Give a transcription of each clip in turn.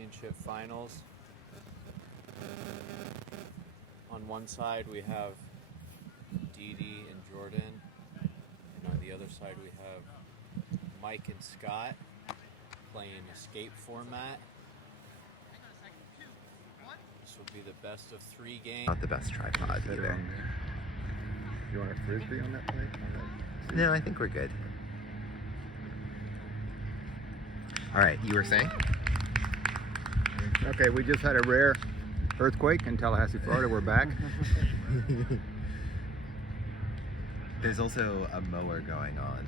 championship finals. On one side we have Dee Dee and Jordan, and on the other side we have Mike and Scott playing escape format. This will be the best of 3 games. Not the best tripod either. You want a Frisbee on that plate? No, I think we're good. All right, you were saying? Okay, we just had a rare earthquake in Tallahassee, Florida. We're back. There's also a mower going on,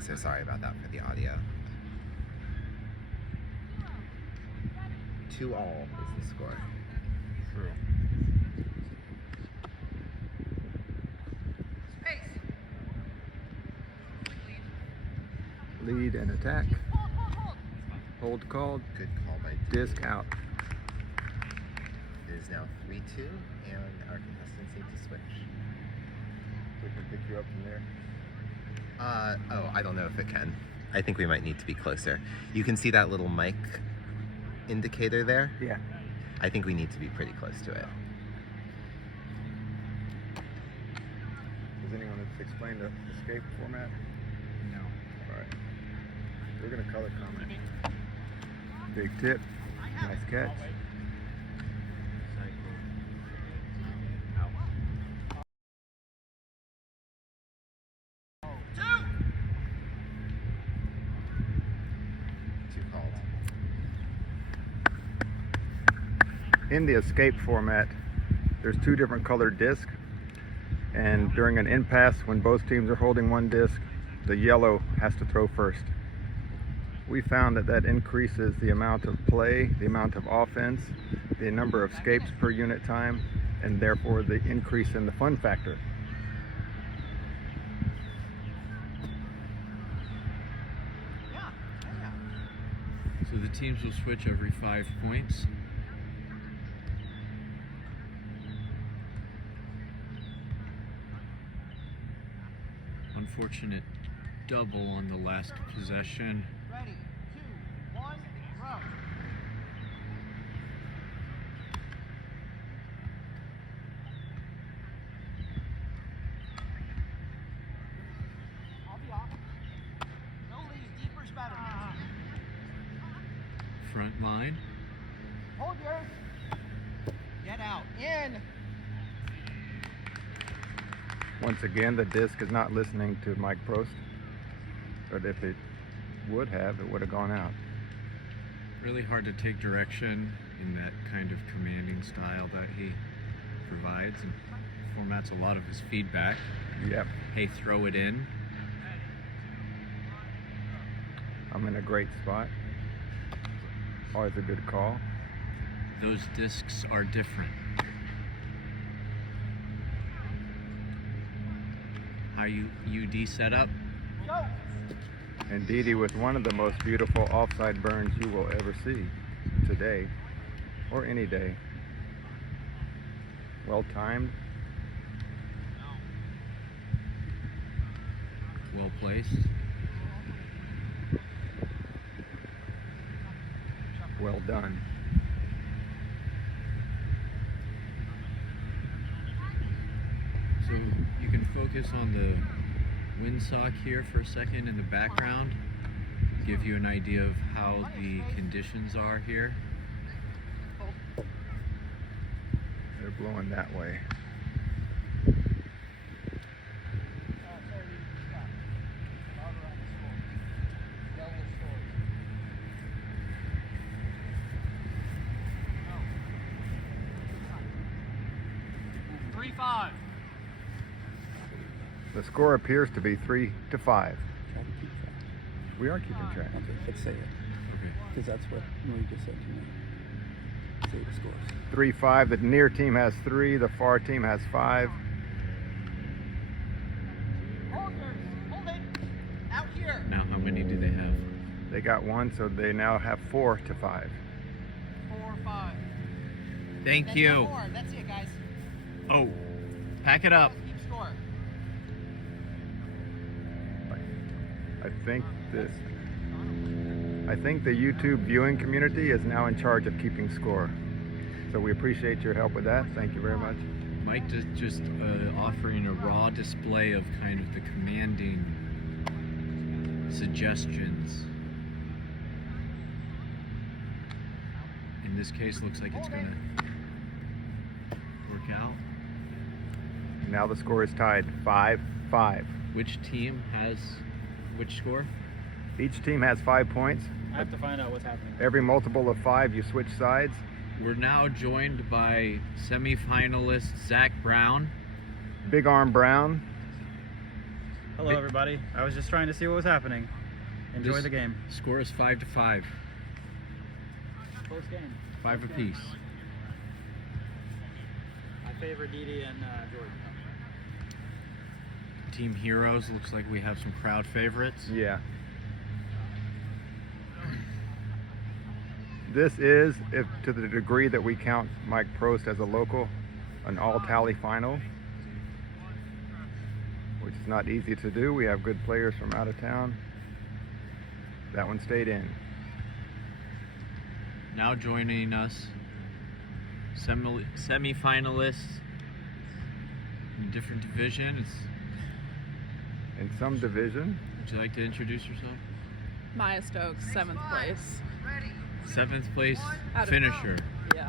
so sorry about that for the audio. 2-2 is the score. True. Lead and attack. Hold called. Good call by Disc out. It is now 3-2, and our contestants need to switch. We can pick you up from there. Oh, I don't know if it can. I think we might need to be closer. You can see that little mic indicator there? Yeah. I think we need to be pretty close to it. Does anyone explain the escape format? No. All right. We're gonna color comment. Big tip. Nice catch. In the escape format, there's 2 different colored discs, and during an impasse, when both teams are holding one disc, the yellow has to throw first. We found that increases the amount of play, the amount of offense, the number of escapes per unit time, and therefore the increase in the fun factor. So the teams will switch every 5 points. Unfortunate double on the last possession. Ready, 2, 1, row. I'll be off. No lead, deeper's better. Front line. Hold yours. Get out. In. Once again, the disc is not listening to Mike Prost, but if it would have, it would have gone out. Really hard to take direction in that kind of commanding style that he provides, and formats a lot of his feedback. Yep. Hey, throw it in. I'm in a great spot. Always a good call. Those discs are different. How you UD set up? Go. And Dee Dee with one of the most beautiful offside burns you will ever see today, or any day. Well timed. Well placed. Well done. So you can focus on the windsock here for a second in the background, give you an idea of how the conditions are here. They're blowing that way. The score appears to be 3-5. Try to keep track. We are keeping track. Okay, let's say it. Okay. Because that's what Marie just said to me. Say the scores. 3-5. The near team has 3. The far team has 5. Hold yours. Hold it. Out here. Now how many do they have? They got 1, so they now have 4-5. 4, 5. Thank That's you. no more. That's it, guys. Oh, pack it up. Keep score. I think this I think the YouTube viewing community is now in charge of keeping score. So we appreciate your help with that. Thank you very much. Mike just offering a raw display of kind of the commanding suggestions. In this case, looks like it's gonna work out. Now the score is tied 5-5. Which team has which score? Each team has 5 points. I have to find out what's happening. Every multiple of 5, you switch sides. We're now joined by semi-finalist Zach Brown. Big Arm Brown. Hello, everybody. I was just trying to see what was happening. Enjoy the game. Score is 5-5. Close game. 5 apiece. I favor Didi and Jordan. Team Heroes, looks like we have some crowd favorites. Yeah. This is, if to the degree that we count Mike Prost as a local, an all-tally final, which is not easy to do. We have good players from out of town. That one stayed in. Now joining us, semi-finalists in a different division. In some division. Would you like to introduce yourself? Maya Stokes, 7th place. 7th place Out of- finisher. Yeah.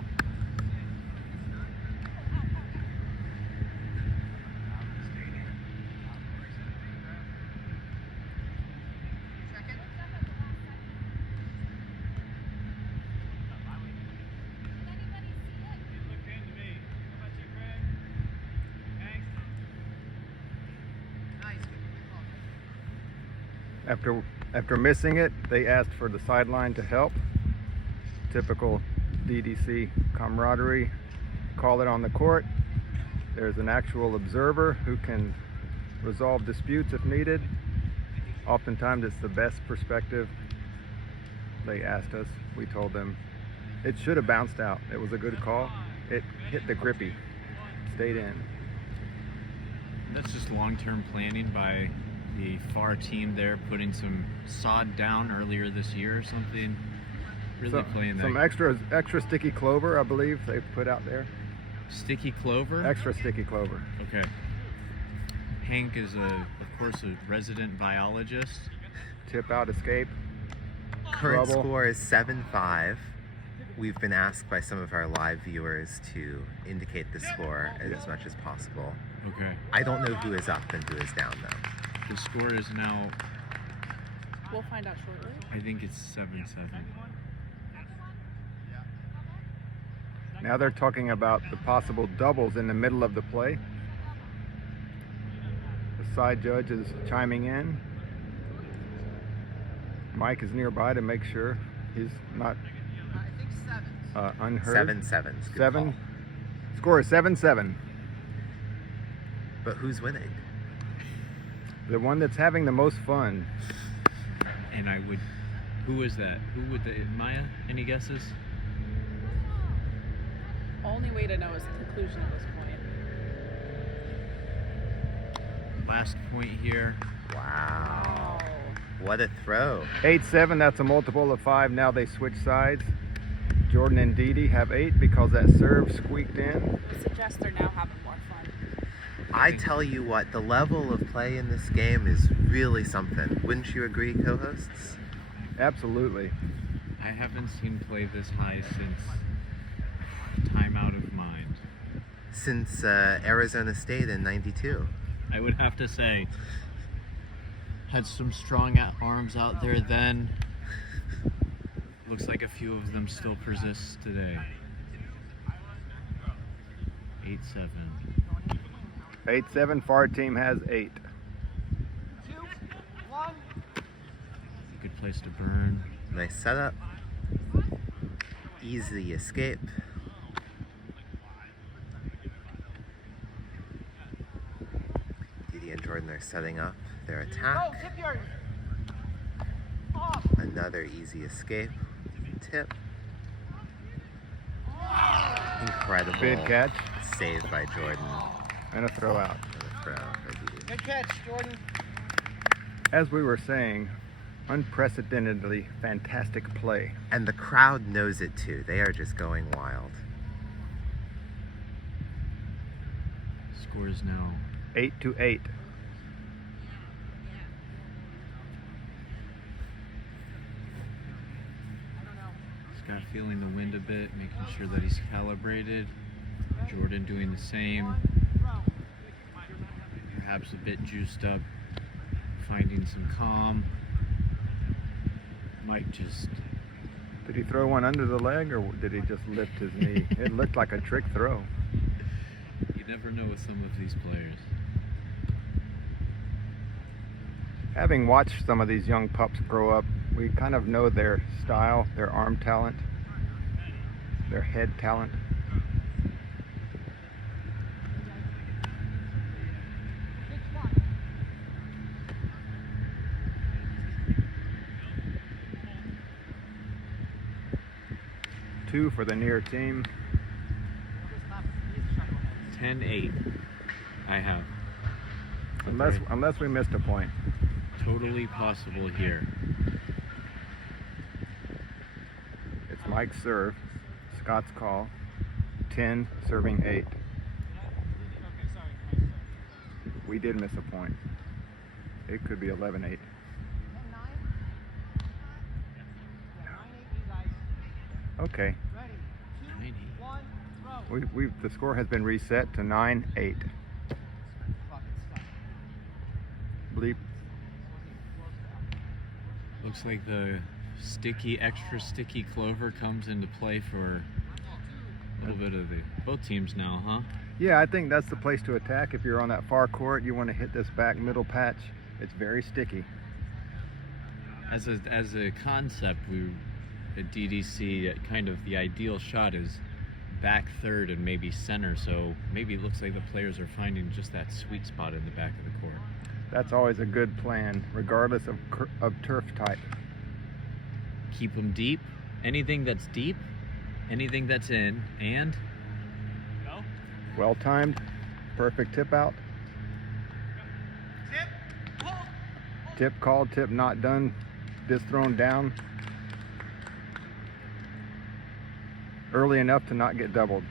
After missing it, they asked for the sideline to help. Typical DDC camaraderie. Call it on the court. There's an actual observer who can resolve disputes if needed. Oftentimes it's the best perspective. They asked us, we told them it should have bounced out. It was a good call. It hit the grippy, stayed in. That's just long-term planning by the far team there, putting some sod down earlier this year or something. Really playing that. Some extra sticky clover, I believe they put out there. Sticky clover? Extra sticky clover. Okay. Hank is, of course, a resident biologist. Tip out, escape. Current Trouble. score is 7-5. We've been asked by some of our live viewers to indicate the score as much as possible. Okay. I don't know who is up and who is down though. The score is now, We'll find out shortly. I think it's 7-7. Now they're talking about the possible doubles in the middle of the play. The side judge is chiming in. Mike is nearby to make sure he's not unheard. 7-7. Good 7. call. Score is 7-7. But who's winning? The one that's having the most fun. And who is that? Who would Maya? Any guesses? Only way to know is the conclusion at this point. Last point here. Wow. What a throw. 8-7, that's a multiple of 5. Now they switch sides. Jordan and Didi have 8 because that serve squeaked in. It suggests they're now having more fun. I tell you what, the level of play in this game is really something. Wouldn't you agree, co-hosts? Absolutely. I haven't seen play this high since time out of mind. Since Arizona State in '92. I would have to say, had some strong arms out there then. Looks like a few of them still persist today. 8-7. 8-7, far team has 8. 2, 1. Good place to burn. Nice setup. Easy escape. Didi and Jordan are setting up their attack. Go, tip yours. Another easy escape. Tip. Incredible. Big catch Save by Jordan. and a throw out. And a throw by Didi. Good catch, Jordan. As we were saying, Unprecedentedly fantastic play. And the crowd knows it too. They are just going wild. Score is now 8-8. Scott feeling the wind a bit, making sure that he's calibrated. Jordan doing the same. Perhaps a bit juiced up, finding some calm. Mike just... Did he throw one under the leg or did he just lift his knee? It looked like a trick throw. You never know with some of these players. Having watched some of these young pups grow up, we kind of know their style, their arm talent, their head talent. Two for the near team. 10-8. I have. Unless we missed a point. Totally possible here. It's Mike's serve, Scott's call, 10 serving 8. We did miss a point. It could be 11-8. Okay. The score has been reset to 9-8. Bleep. Looks like the extra sticky clover comes into play for a little bit of both teams now, huh? Yeah, I think that's the place to attack. If you're on that far court, you want to hit this back middle patch. It's very sticky. As a concept, at DDC, kind of the ideal shot is back third and maybe center, so maybe it looks like the players are finding just that sweet spot in the back of the court. That's always a good plan, regardless of turf type. Keep them deep. Anything that's deep, anything that's in, and Well timed, perfect tip out. Tip called, tip not done, disc thrown down. Early enough to not get doubled.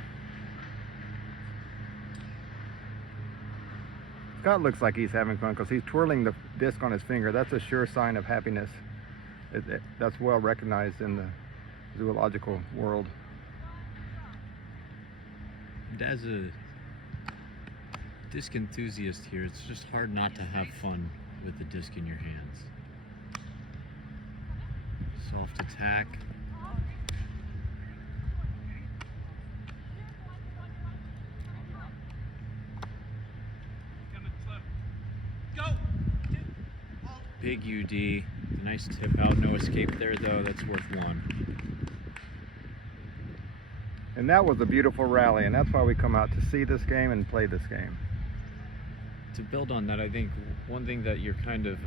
Scott looks like he's having fun because he's twirling the disc on his finger. That's a sure sign of happiness. That's well recognized in the zoological world. And as a disc enthusiast here, it's just hard not to have fun with the disc in your hands. Soft attack. Big UD, nice tip out, no escape there though, that's worth one. And that was a beautiful rally, and that's why we come out to see this game and play this game. To build on that, I think one thing that you're kind of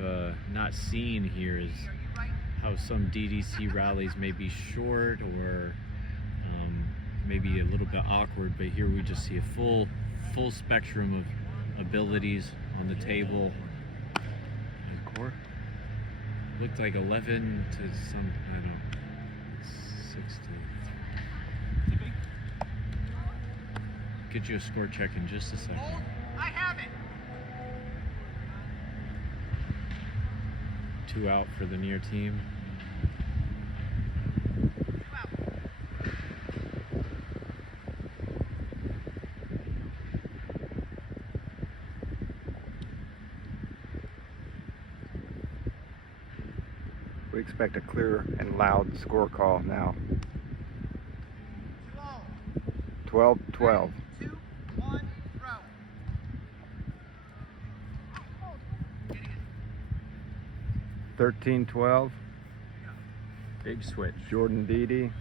not seeing here is how some DDC rallies may be short or maybe a little bit awkward, but here we just see a full spectrum of abilities on the table. Looked like 11 to some, I don't know, 6 to... Get you a score check in just a second. I have it. 2 out for the near team. We expect a clear and loud score call now. 12-12. 2, 1, throw. 13-12. Big switch. Jordan Dede.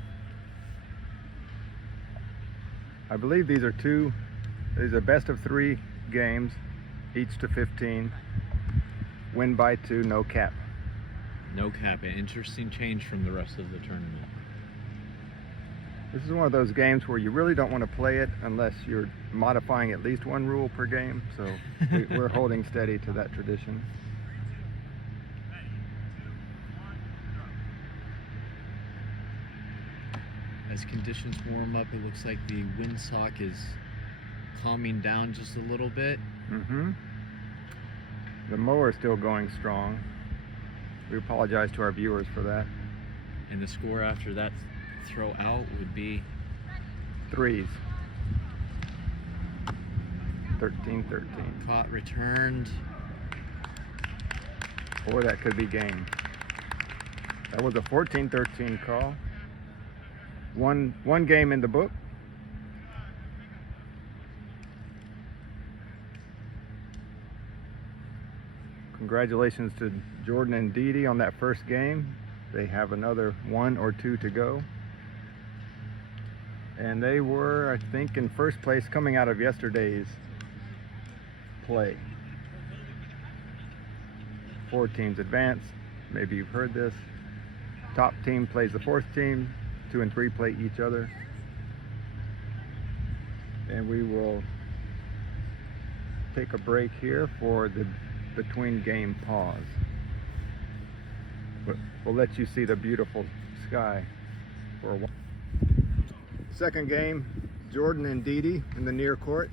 I believe these are best of 3 games, each to 15. Win by 2, no cap. No cap, an interesting change from the rest of the tournament. This is one of those games where you really don't want to play it unless you're modifying at least 1 rule per game, so we're holding steady to that tradition. as conditions warm up, it looks like the windsock is calming down just a little bit. Mm-hmm. The mower is still going strong. We apologize to our viewers for that. And the score after that throw out would be 3s. 13-13. caught, returned. Or that could be game. That was a 14-13 call. One game in the book. Congratulations to Jordan and Dee Dee on that first game. They have another 1 or 2 to go. And they were, I think, in first place coming out of yesterday's play. 4 teams advance. Maybe you've heard this. Top team plays the 4th team. 2 and 3 play each other. And we will take a break here for the between game pause. But we'll let you see the beautiful sky for a while. Second game, Jordan and Dee Dee in the near court.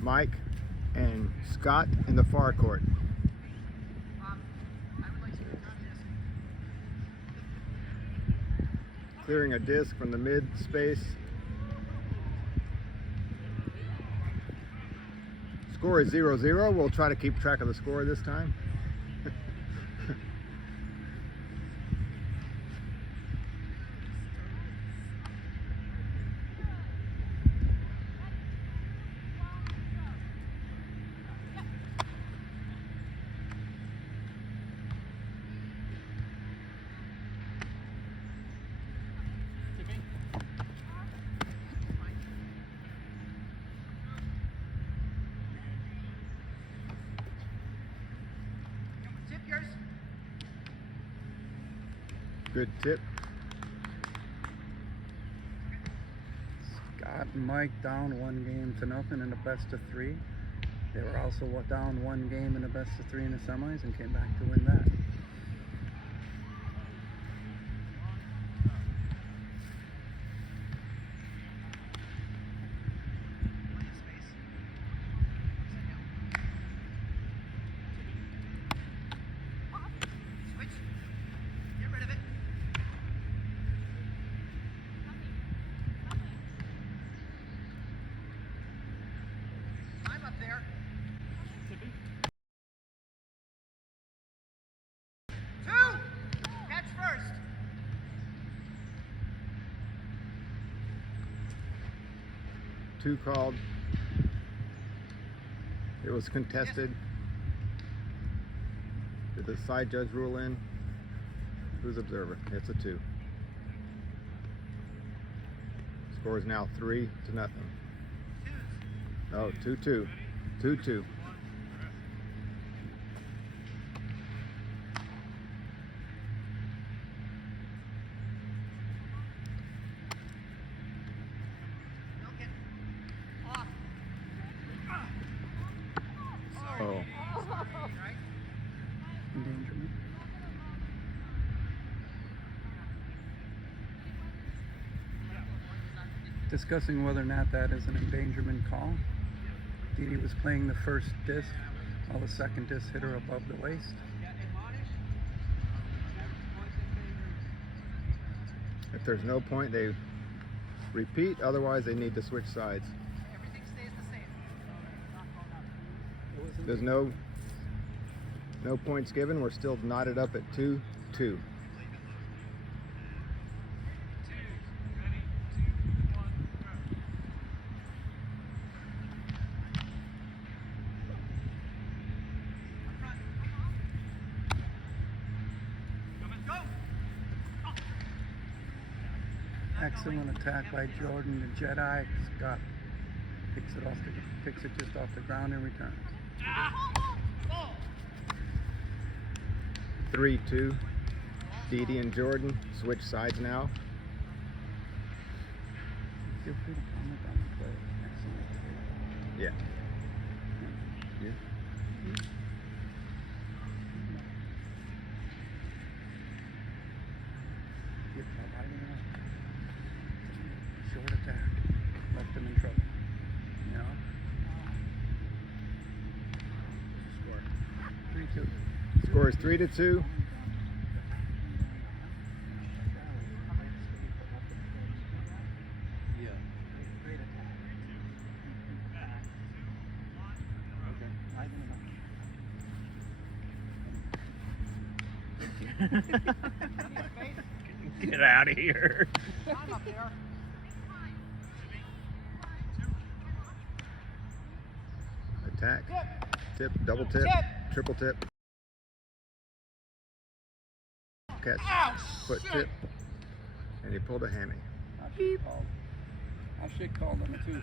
Mike and Scott in the far court. Clearing a disc from the mid space. Score is 0-0. We'll try to keep track of the score this time. Good tip. Scott and Mike down 1-0 in the best of 3. They were also down 1 game in the best of 3 in the semis and came back to win that. Two called. It was contested. Did the side judge rule in? Who's observer? It's a 2. Score is now 3-0. Oh, 2-2. 2-2. Oh. Endangerment. Discussing whether or not that is an endangerment call. Dee Dee was playing the first disc, while the second disc hit her above the waist. If there's no point, they repeat. Otherwise, they need to switch sides. Everything stays the same. There's no points given. We're still knotted up at 2-2. Excellent attack by Jordan, the Jedi. Scott picks it just off the ground and returns. 3-2. Dee Dee and Jordan switch sides now. Feel free to comment on the play. Excellent. Yeah. Yeah. Good job hiding it. Score is 3-2. Get out of here. I'm up there. Attack. Tip. Double tip. Triple tip. Catch. Foot tip. And he pulled a hammy. I should call them too.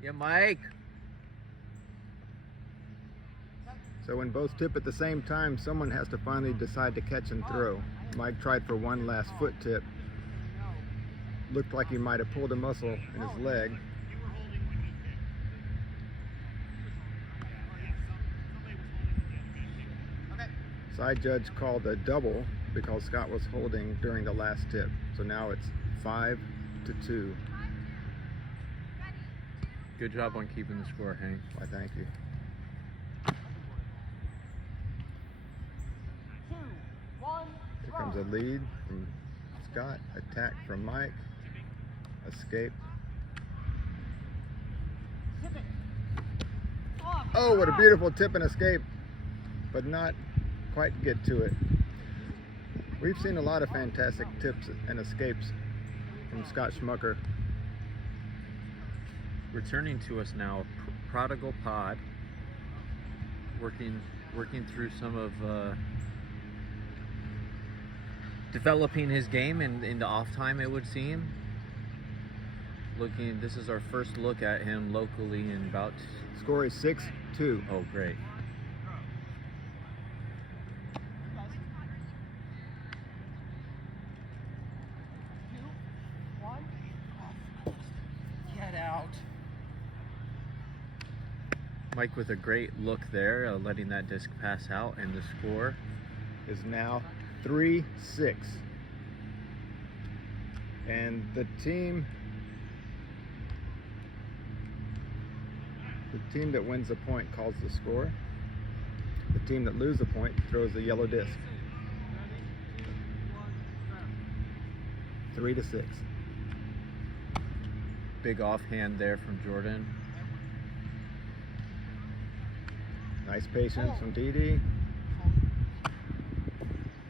Yeah, Mike. So when both tip at the same time, someone has to finally decide to catch and throw. Mike tried for one last foot tip. Looked like he might have pulled a muscle in his leg. Side judge called a double because Scott was holding during the last tip. So now it's 5-2. Good job on keeping the score, Hank. Why, thank you. Here comes a lead from Scott. Attack from Mike. Escape. Oh, what a beautiful tip and escape, but not quite get to it. We've seen a lot of fantastic tips and escapes from Scott Schmucker. Returning to us now, Prodigal Pod, working through some of developing his game in the off time, it would seem. This is our first look at him locally in about. Score is 6-2. Oh, great. Get out. Mike with a great look there, letting that disc pass out, and the score Is now 3-6. And the team that wins the point calls the score. The team that loses the point throws the yellow disc. 3-6. big offhand there from Jordan. Nice patience from Dee.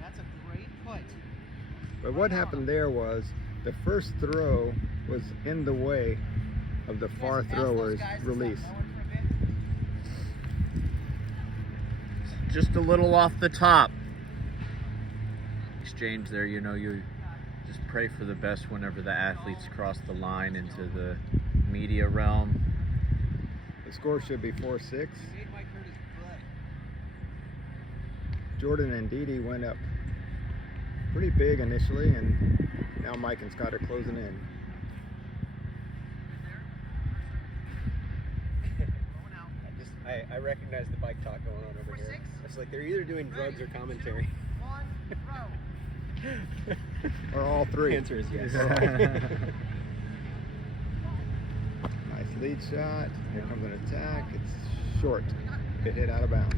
That's a great put. But what happened there was the first throw was in the way of the far thrower's release. Just a little off the top. Exchange there, you know, you just pray for the best whenever the athletes cross the line into the media realm. The score should be 4-6. Jordan and Dee went up pretty big initially, and now Mike and Scott are closing in. I recognize the bike talk going on over here. It's like they're either doing drugs or commentary. Or all three. The answer is yes. Nice lead shot. Here comes an attack. It's short. It hit out of bounds.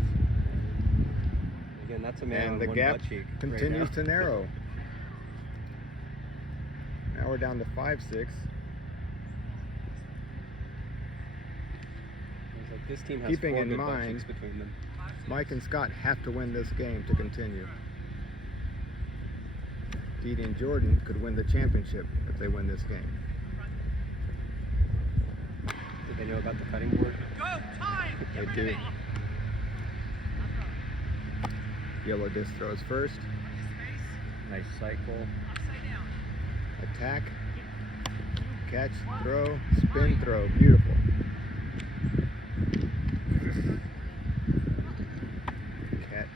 Again, that's a man And on the one gap butt cheek continues right to narrow. Now we're down to 5-6. It's like this team has Keeping 4 in good butt mind- cheeks between them. Mike and Scott have to win this game to continue. Dee and Jordan could win the championship if they win this game. Did they know about the cutting board? They do. Yellow disc throws first. Nice cycle. Attack. Catch, throw, spin, throw. Beautiful. Catch.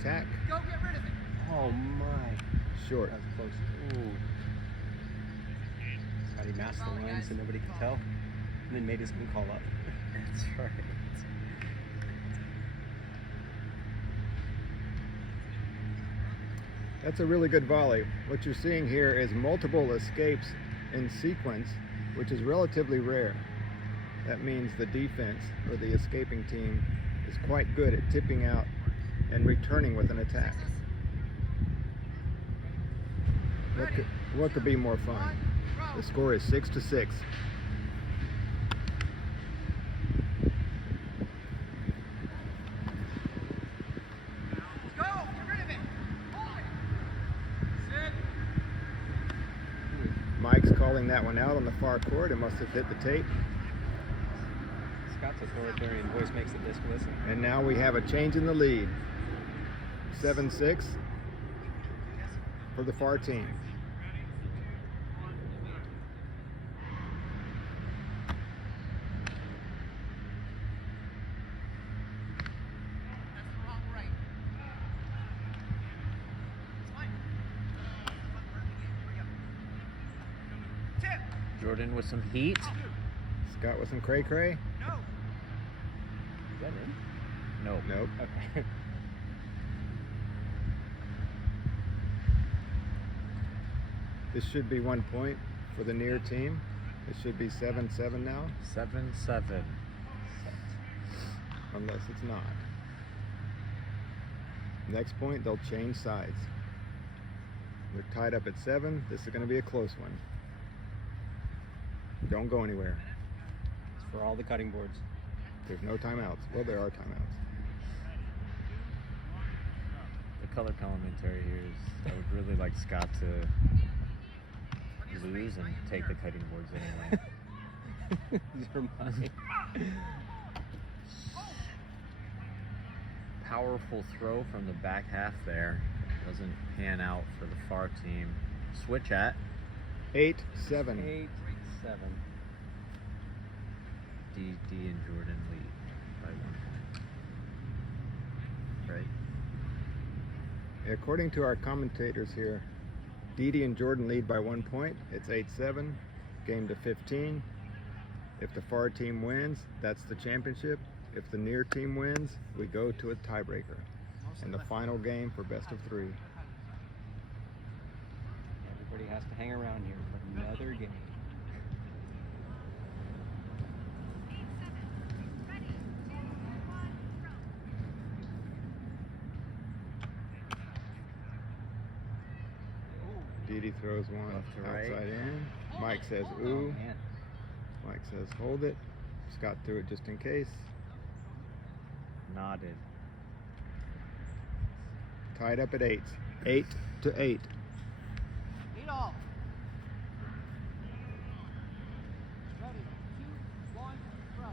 Attack. Go get rid of it. Oh my. Short. That was close. Ooh. Scotty masked the line so nobody could tell. And then made his own call up. That's right. That's a really good volley. What you're seeing here is multiple escapes in sequence, which is relatively rare. That means the defense or the escaping team is quite good at tipping out and returning with an attack. What could be more fun? The score is 6-6. Mike's calling that one out on the far court. It must have hit the tape. Scott's authoritarian voice makes the disc listen. And now we have a change in the lead. 7-6 for the far team. Jordan with some heat. Scott with some cray-cray. Is that in? No. Nope. Okay. This should be 1 point for the near team. It should be 7-7 now, 7-7. unless it's not. Next point, they'll change sides. They're tied up at 7. This is going to be a close one. Don't go anywhere. It's for all the cutting boards. There's no timeouts. Well, there are timeouts. The color commentary here is I would really like Scott to lose and take the cutting boards anyway. These are mine. Powerful throw from the back half there. Doesn't pan out for the far team. Switch at 8-7. 8-7. D and Jordan lead by 1 point. Right? According to our commentators here, Dede and Jordan lead by 1 point. It's 8-7, game to 15. If the far team wins, that's the championship. If the near team wins, we go to a tiebreaker in the final game for best of 3. Everybody has to hang around here for another game. Dede throws one Left to right. outside in. Mike says ooh. Man. Mike says hold it. Scott threw it just in case. Nodded. Tied up at 8. 8-8. Lead off. Ready. 2, 1, throw.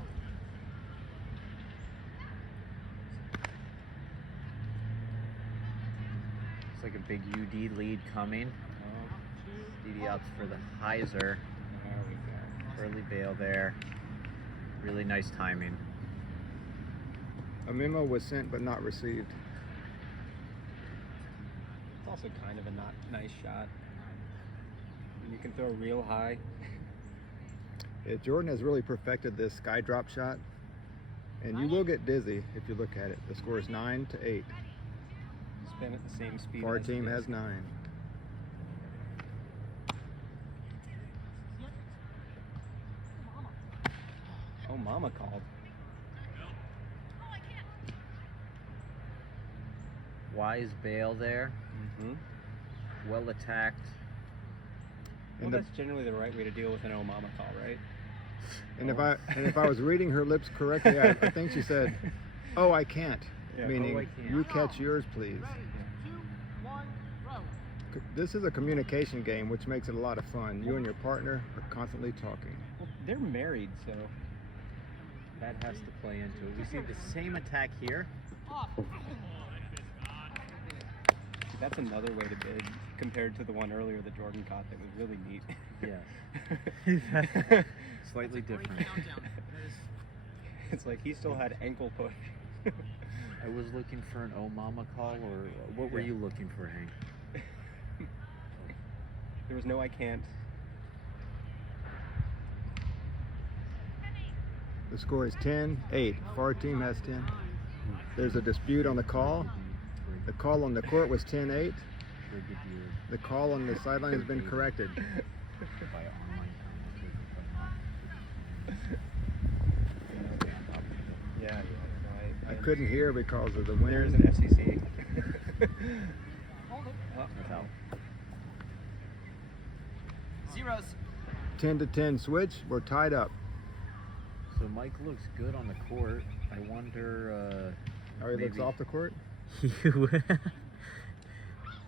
It's like a big UD lead coming. DD outs for the hyzer. There we go. Early bail there. Really nice timing. A memo was sent but not received. It's also kind of a not nice shot. You can throw real high. Jordan has really perfected this sky drop shot, and you will get dizzy if you look at it. The score is 9-8. Spin at the same speed. Far as the team disc. has 9. Oh, mama called. Wise bail there. Mm-hmm. Well attacked. Well, that's generally the right way to deal with an oh mama call, right? And if I was reading her lips correctly, I think she said, "Oh, I can't," Yeah, meaning "Oh, I can't." you catch yours, please. Ready. 2, 1, throw. This is a communication game, which makes it a lot of fun. You and your partner are constantly talking. Well, they're married, so That has to play into it. We see the same attack here. Off. that's another way to bid compared to the one earlier that Jordan caught that was really neat. Yeah. Slightly different. It's like he still had ankle push. I was looking for an oh mama call, or what were Yeah. you looking for, Hank? There was no I can't. The score is 10-8. Far team has 10. There's a dispute on the call. The call on the court was 10-8. The call on the sideline has been corrected. Yeah. I couldn't hear because of the There's wind. an FCC. Hold it. Oh, That's out. Zeros. 10-10 switch. We're tied up. So Mike looks good on the court. I wonder. How he looks maybe- off the court? I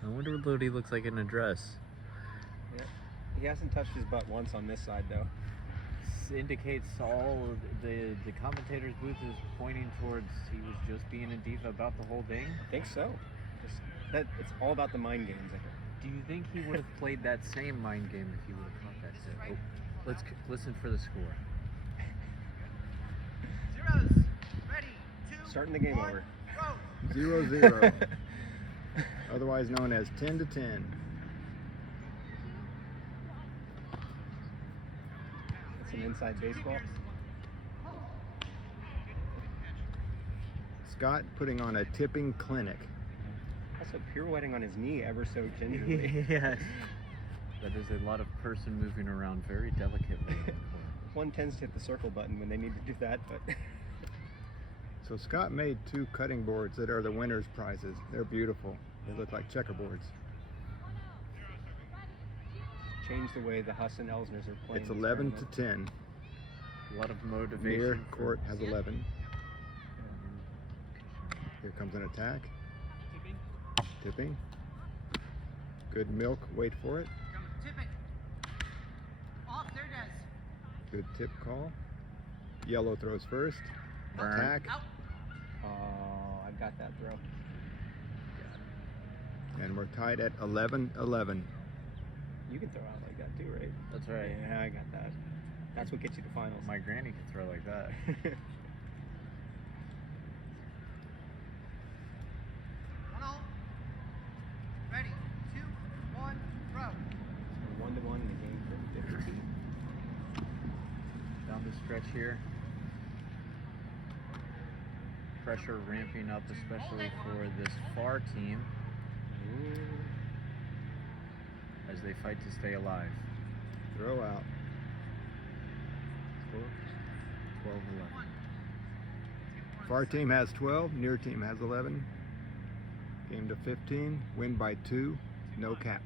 wonder what he looks like in a dress. yeah. He hasn't touched his butt once on this side though. This indicates all of the commentator's booth is pointing towards he was just being a diva about the whole thing. I think so. Just that it's all about the mind games. I think. Do you think he would have played that same mind game if he would have caught that set? Oh, let's listen for the score. Zeros. Ready. 2. Starting the game 1, over. Row. 0-0. Otherwise known as 10-10. It's an inside baseball. Scott putting on a tipping clinic. Also pirouetting on his knee ever so gingerly. Yes. That is a lot of person moving around very delicately on the court. One tends to hit the circle button when they need to do that, but So Scott made 2 cutting boards that are the winner's prizes. They're beautiful. They look like checkerboards. change the way the Huss and Elsners are playing. It's this 11-10. tournament. A lot of motivation. Near for- court has 11. Here comes an attack. Tipping. Good milk. Wait for it. Tipping. Off, there it is. Good tip call. Yellow throws first. Burn. Attack. Out. Oh, I got that throw. And we're tied at 11-11. You can throw out like that too, right? That's right. Yeah, I got that. That's what gets you to finals. My granny could throw like that. One all. Ready. 2, 1, row. 1-1 in the game for 15. Down the stretch here. Pressure ramping up, especially for this far team as they fight to stay alive. Throw out. Score 12-11. Far team has 12. Near team has 11. Game to 15. Win by 2. No cap.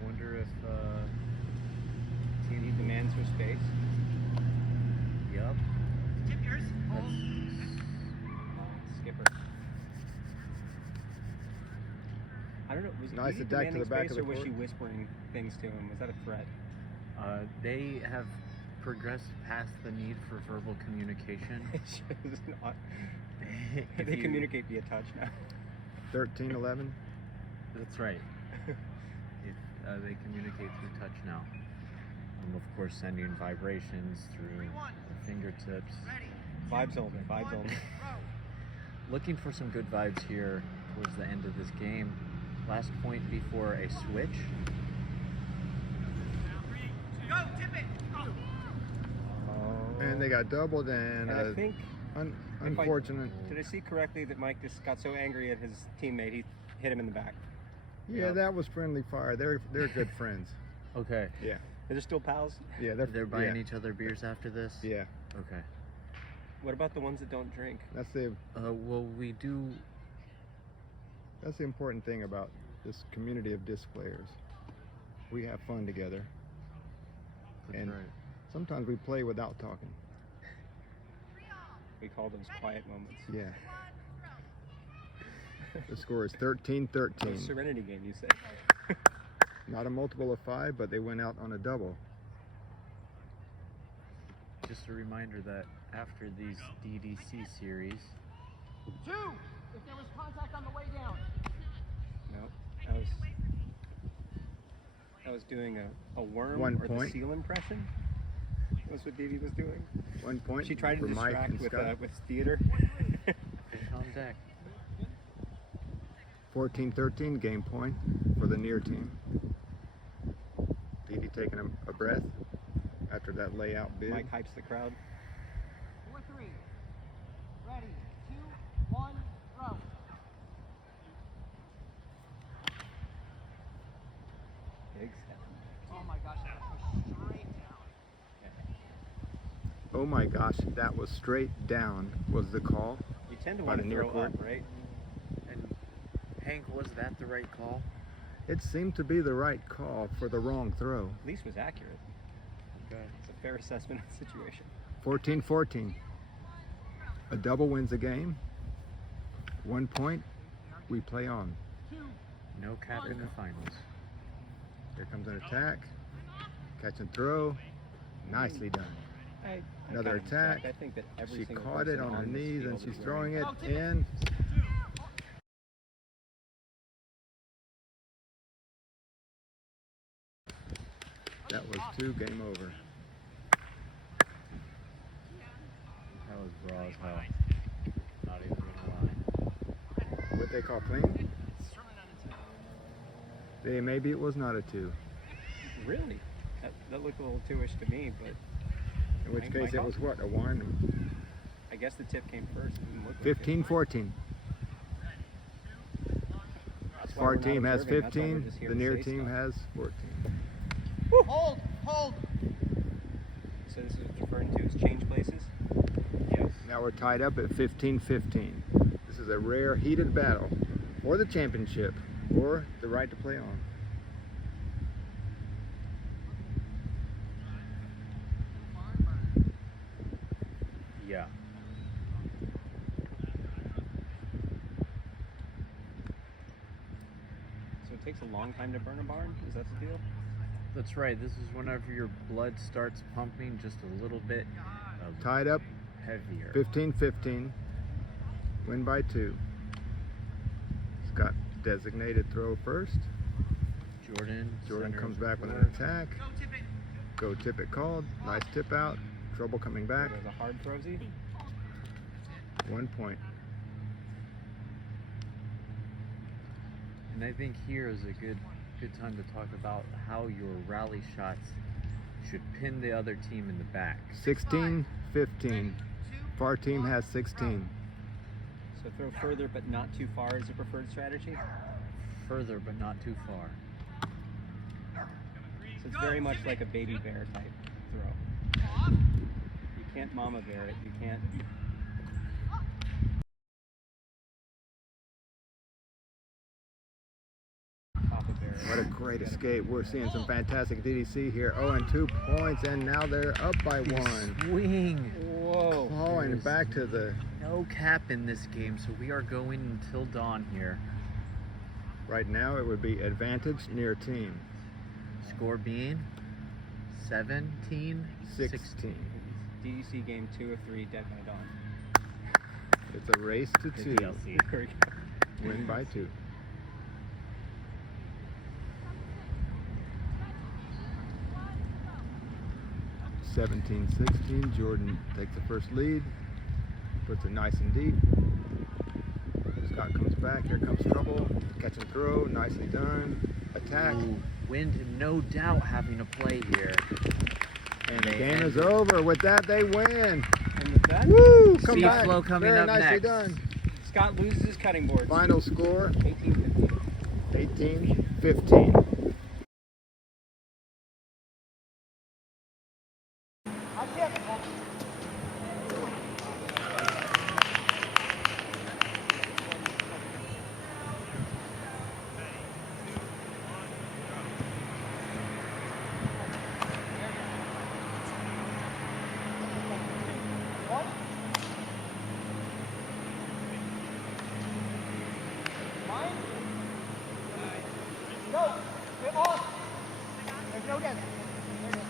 I wonder if Team demands for space. Yup. Tip yours. Hold. Skipper. I don't know. Was Nice he attack to demanding the back space, of the or was court. she whispering things to him? Was that a threat? They have progressed past the need for verbal communication. It's not. If They you- communicate via touch now. 13-11. That's right. They communicate through touch now. Of course, sending vibrations through the fingertips. Ready. Vibes only. Vibes only. Row. Looking for some good vibes here towards the end of this game. Last point before a switch. Go. Tip it. And they got doubled and And I think, unfortunate. did I see correctly that Mike just got so angry at his teammate he hit him in the back? Yeah, that was friendly fire. They're good friends. Okay. Yeah. They're still pals? Yeah, They're buying yeah. each other beers after this? Yeah. Okay. What about the ones that don't drink? That's the Well, we do. That's the important thing about this community of disc players. We have fun together. That's And right. sometimes we play without talking. We call those quiet moments. Yeah. The score is A 13-13. serenity game, you say? Not a multiple of 5, but they went out on a double. Just a reminder that after these DDC series, 2. If there was contact on the way down. No. I was doing a worm 1 or point. the seal impression. That's what Dee Dee was doing. 1 point. She tried to for Mike distract and Scott. with theater. fish on deck. 14-13 game point for the near team. taking a breath after that layout bid. Mike hypes the crowd. 4-3. Ready. 2, 1, throw. Big step. Oh my gosh, that was straight down. Oh my gosh, that was straight down was the call. You tend to By want the to near throw court. up, right? And Hank, was that the right call? It seemed to be the right call for the wrong throw. At least was accurate. Okay. It's a fair assessment of the situation. 14-14. A double wins the game. 1 point. We play on. No cap in the finals. Here comes an attack. Catch and throw. Nicely done. I Another kind of attack. I think that every She single caught it person on her this knees field and she's is throwing wearing- it in. That was 2, game over. That was raw as hell. Not even gonna lie. What they call clean? Maybe it was not a 2. Really? That looked a little two-ish to me, but In which Mike, case it Mike, was what? A 1? I guess the tip came first. It didn't look like it. 15-14. That's why Far we're not team has observing. That's why we're 15. just here The to near say team stuff. has 14. Hold, hold. So this is referring to as change places? Yes. Now we're tied up at 15-15. This is a rare heated battle for the championship or the right to play on. Yeah. So it takes a long time to burn a barn? Is that the deal? That's right. This is whenever your blood starts pumping just a little bit Tied up heavier. 15-15. Win by 2. Scott designated throw first. Jordan center Comes of back with the an court. attack. Go tip it called. Nice tip out. Trouble coming back. There's a hard throwsy. 1 point. And I think here is a good time to talk about how your rally shots should pin the other team in the back. 16-15. Far team has 16. So throw further but not too far is a preferred strategy? Further but not too far. So it's very much like a baby bear type throw. You can't mama bear it. You can't. Papa bear it. What a great escape. We're seeing some fantastic DDC here. Oh, and 2 points, and now they're up by 1. Swing. Whoa. Clawing There's back to the No cap in this game, so we are going until dawn here. right now. It would be advantage near team. Score being 17-16. 16. DDC game 2 of 3, dead by dawn. It's a race to 2. DLC. There we go. Win by 2. (17-16). Jordan takes the first lead. Puts it nice and deep. Scott comes back. Here comes trouble. Catch and throw. Nicely done. Attack. Ooh, Wind, no doubt, having a play here. And the They game is ended. over. With that, they win. And with that, Woo! Come Speed back. flow coming Very up nicely next. done. Scott loses his cutting boards. Final score 18-15. 18-15. I can't. Go. Get off. There's no desk. There it is.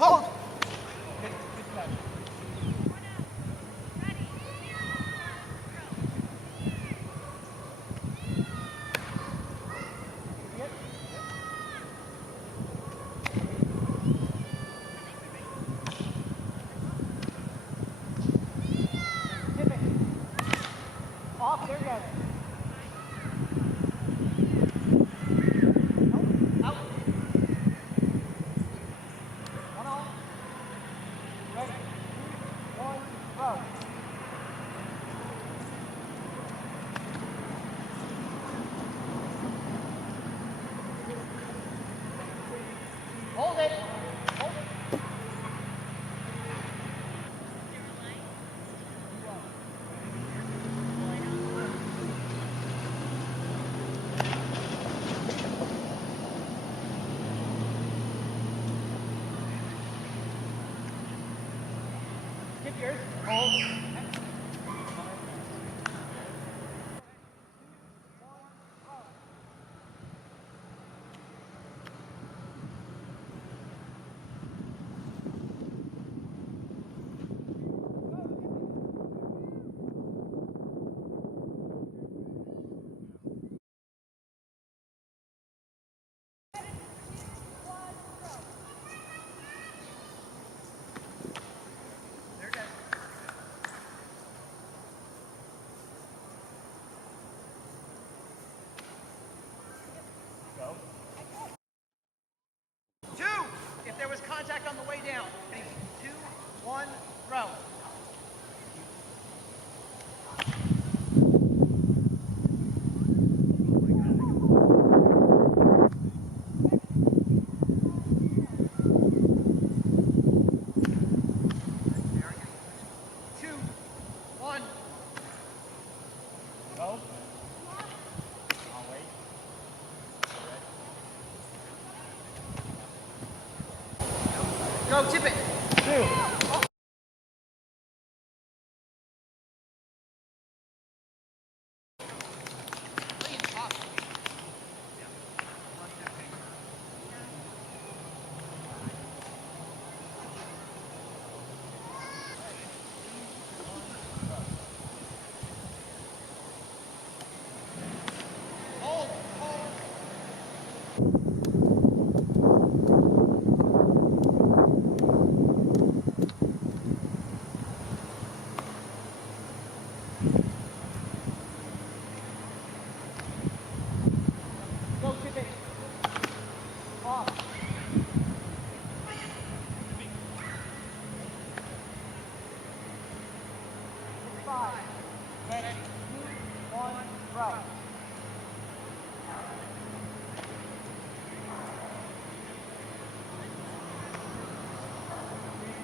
Hold. Off, there you go. Out. One on. Ready. 2, 1, throw. Hold it. Hold it. Skip yours. Hold. If there was contact on the way down. 2, 1, throw. Two, one, go. I'll wait. Go, tip it. 2. Go, tip it. Off. 5. Ready. 2, 1, throw.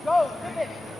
Go, tip it.